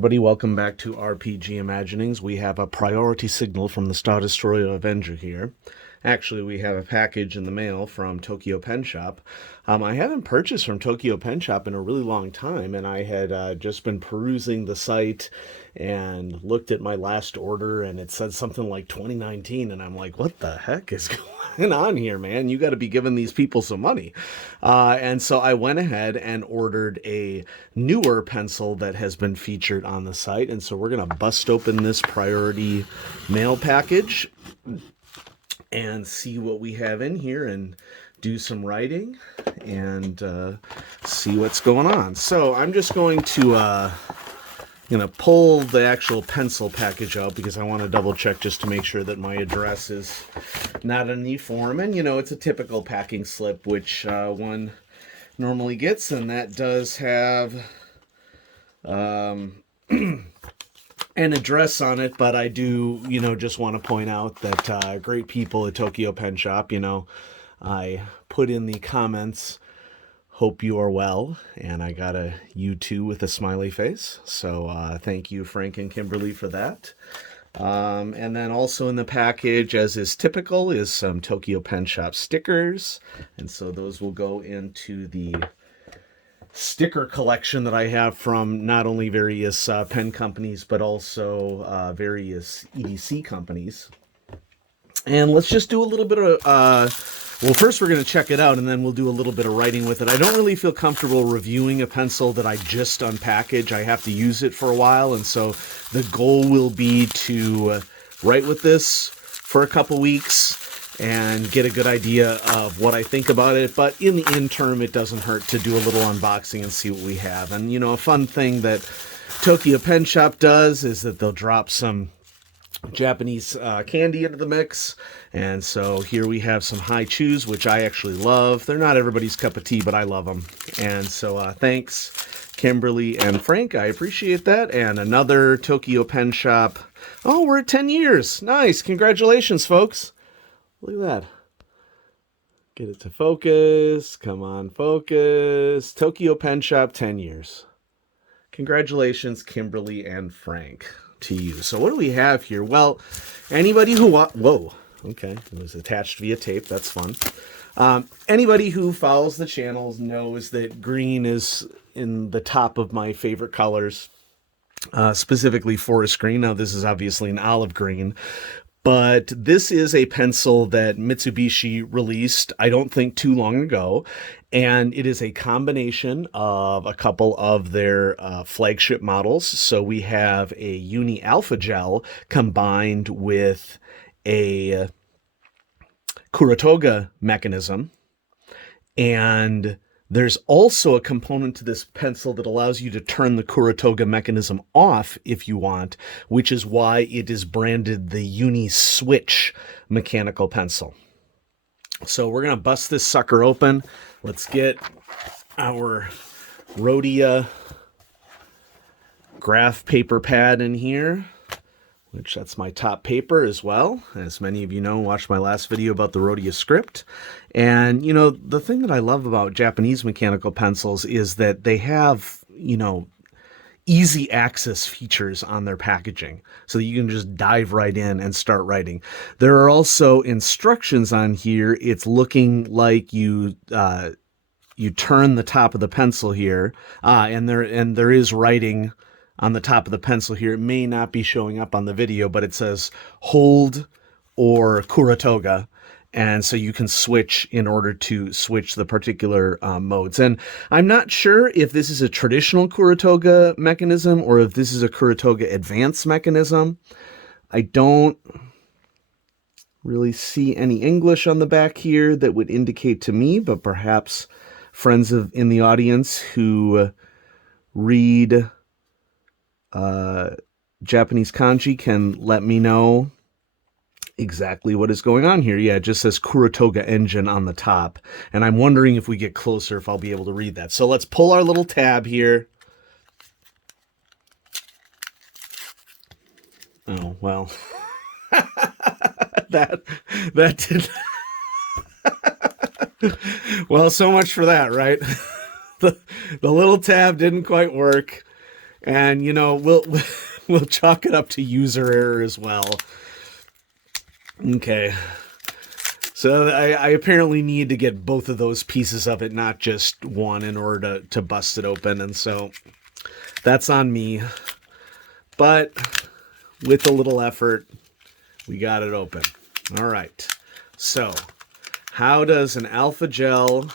everybody, welcome back to RPG Imaginings. We have a priority signal from the Star Destroyer Avenger here. Actually, we have a package in the mail from Tokyo Pen Shop. I haven't purchased from Tokyo Pen Shop in a really long time, and I had just been perusing the site and looked at my last order, and it said something like 2019, and I'm like, what the heck is going on here, man? You got to be giving these people some money. And so I went ahead and ordered a newer pencil that has been featured on the site, and so we're going to bust open this priority mail package and see what we have in here and do some writing and see what's going on. So I'm just going to pull the actual pencil package out because I want to double check just to make sure that my address is not in any form. And, it's a typical packing slip, which one normally gets, and that does have an address on it, but I do, just want to point out that great people at Tokyo Pen Shop, I put in the comments, hope you are well, and I got a you too with a smiley face, so thank you, Frank and Kimberly, for that. And then also in the package, as is typical, is some Tokyo Pen Shop stickers, and so those will go into the sticker collection that I have from not only various pen companies, but also various EDC companies. And let's just do a little bit of, well, first we're going to check it out, and then we'll do a little bit of writing with it. I don't really feel comfortable reviewing a pencil that I just unpackage. I have to use it for a while, and so the goal will be to write with this for a couple weeks and get a good idea of what I think about it. But in the interim, it doesn't hurt to do a little unboxing and see what we have. And, a fun thing that Tokyo Pen Shop does is that they'll drop some Japanese candy into the mix. And so here we have some high chews, which I actually love. They're not everybody's cup of tea, but I love them. And so thanks, Kimberly and Frank. I appreciate that. And another Tokyo Pen Shop. Oh, we're at 10 years. Nice. Congratulations, folks. Look at that. Get it to focus. Come on, focus. Tokyo Pen Shop, 10 years. Congratulations, Kimberly and Frank, to you. So what do we have here? Well, anybody who... Whoa. Okay. It was attached via tape. That's fun. Anybody who follows the channels knows that green is in the top of my favorite colors, specifically forest green. Now, this is obviously an olive green. But this is a pencil that Mitsubishi released, I don't think too long ago, and it is a combination of a couple of their flagship models. So we have a Uni Alpha Gel combined with a Kurotoga mechanism, and there's also a component to this pencil that allows you to turn the Kurotoga mechanism off if you want, which is why it is branded the Uni Switch mechanical pencil. So we're going to bust this sucker open. Let's get our Rhodia graph paper pad in here, which that's my top paper as well. As many of you know, watched my last video about the Rhodia script. And, the thing that I love about Japanese mechanical pencils is that they have, easy access features on their packaging so that you can just dive right in and start writing. There are also instructions on here. It's looking like you turn the top of the pencil here, and there is writing on the top of the pencil here. It may not be showing up on the video, but it says hold or Kurotoga. And so you can switch in order to switch the particular modes. And I'm not sure if this is a traditional Kurotoga mechanism or if this is a Kurotoga advanced mechanism. I don't really see any English on the back here that would indicate to me, but perhaps friends in the audience who read Japanese kanji can let me know exactly what is going on here. Yeah, it just says Kurotoga engine on the top, and I'm wondering if we get closer if I'll be able to read that. So let's pull our little tab here. Oh, well. that did well, so much for that, right? The little tab didn't quite work. And, you know, we'll chalk it up to user error as well. Okay. So I apparently need to get both of those pieces of it, not just one, in order to bust it open. And so that's on me. But with a little effort, we got it open. All right. So how does an alpha gel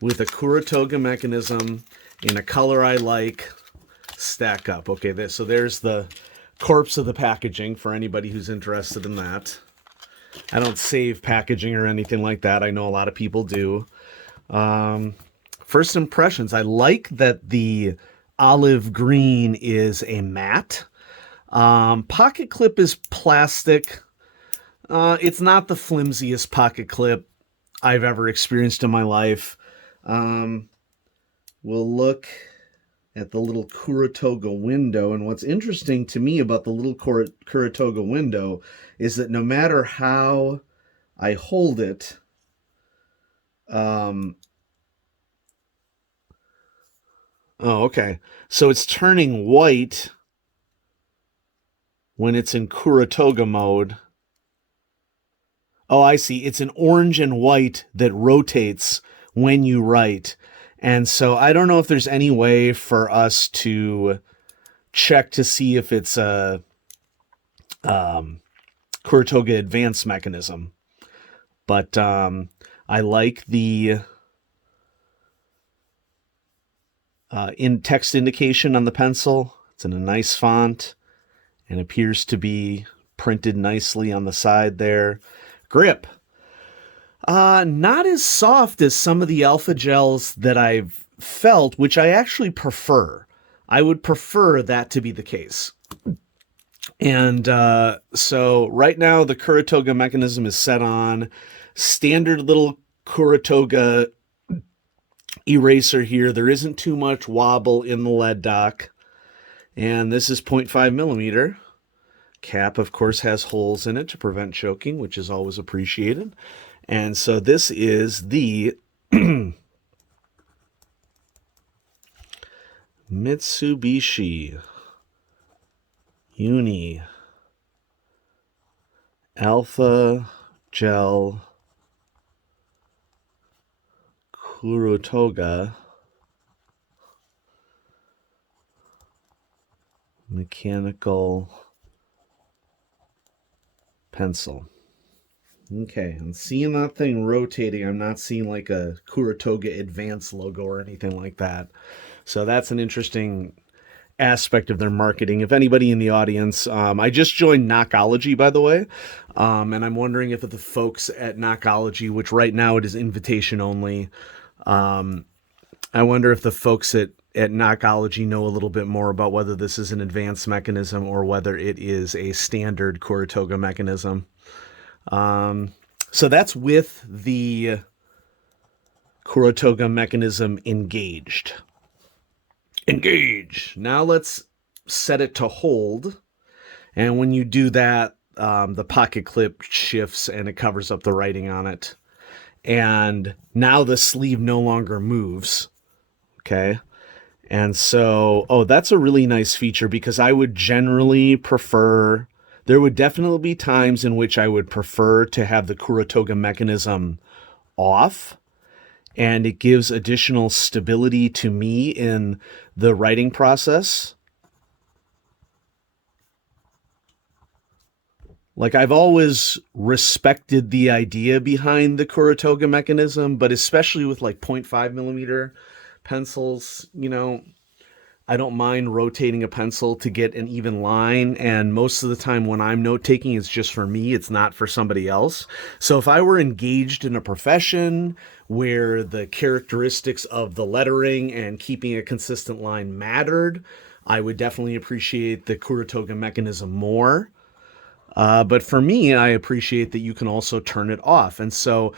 with a Kurotoga mechanism in a color I like stack up? Okay, so there's the corpse of the packaging for anybody who's interested in that. I don't save packaging or anything like that. I know a lot of people do. First impressions, I like that the olive green is a matte. Pocket clip is plastic. It's not the flimsiest pocket clip I've ever experienced in my life. We'll look at the little Kurotoga window, and what's interesting to me about the little Kurotoga window is that no matter how I hold it, oh, okay. So it's turning white when it's in Kurotoga mode. Oh, I see. It's an orange and white that rotates when you write. And so I don't know if there's any way for us to check to see if it's a Kurotoga advanced mechanism. But I like the in text indication on the pencil. It's in a nice font and appears to be printed nicely on the side there. Grip. Not as soft as some of the alpha gels that I've felt, which I actually prefer. I would prefer that to be the case. And so right now the Kurotoga mechanism is set on standard little Kurotoga eraser here. There isn't too much wobble in the lead dock. And this is 0.5 millimeter. Cap, of course, has holes in it to prevent choking, which is always appreciated. And so this is the Mitsubishi Uni Alpha Gel Kurotoga mechanical pencil. Okay, I'm seeing that thing rotating. I'm not seeing like a Kurotoga Advanced logo or anything like that. So that's an interesting aspect of their marketing. If anybody in the audience, I just joined Knockology, by the way, and I'm wondering if the folks at Knockology, which right now it is invitation only, I wonder if the folks at Knockology know a little bit more about whether this is an advanced mechanism or whether it is a standard Kurotoga mechanism. So that's with the Kurotoga mechanism engaged. Engage. Now let's set it to hold. And when you do that, the pocket clip shifts and it covers up the writing on it. And now the sleeve no longer moves. Okay. And so, oh, that's a really nice feature because I would generally prefer, there would definitely be times in which I would prefer to have the Kurotoga mechanism off, and it gives additional stability to me in the writing process. Like, I've always respected the idea behind the Kurotoga mechanism, but especially with like 0.5 millimeter pencils, you know, I don't mind rotating a pencil to get an even line. And most of the time when I'm note taking, it's just for me. It's not for somebody else. So if I were engaged in a profession where the characteristics of the lettering and keeping a consistent line mattered, I would definitely appreciate the Kurotoga mechanism more. But for me, I appreciate that you can also turn it off. And so,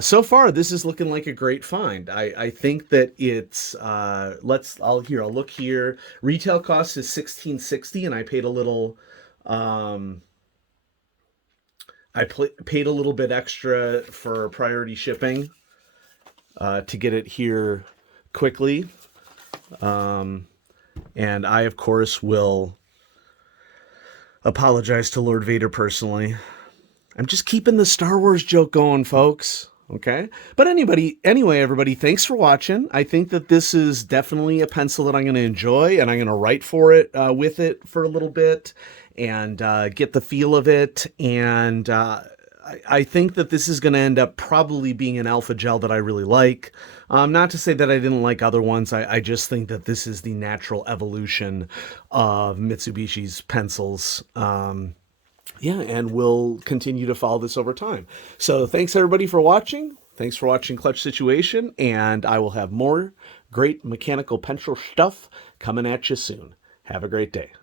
so far, this is looking like a great find. I think that it's, I'll look here. Retail cost is $16.60, and I paid a little, paid a little bit extra for priority shipping, to get it here quickly. And I, of course, will apologize to Lord Vader personally. I'm just keeping the Star Wars joke going, folks. Okay. But anyway, everybody, thanks for watching. I think that this is definitely a pencil that I'm going to enjoy, and I'm going to write for it, with it for a little bit, and get the feel of it. And I think that this is going to end up probably being an alpha gel that I really like. Not to say that I didn't like other ones. I just think that this is the natural evolution of Mitsubishi's pencils. Yeah, and we'll continue to follow this over time. So thanks everybody for watching. Thanks for watching Clutch Situation, and I will have more great mechanical pencil stuff coming at you soon. Have a great day.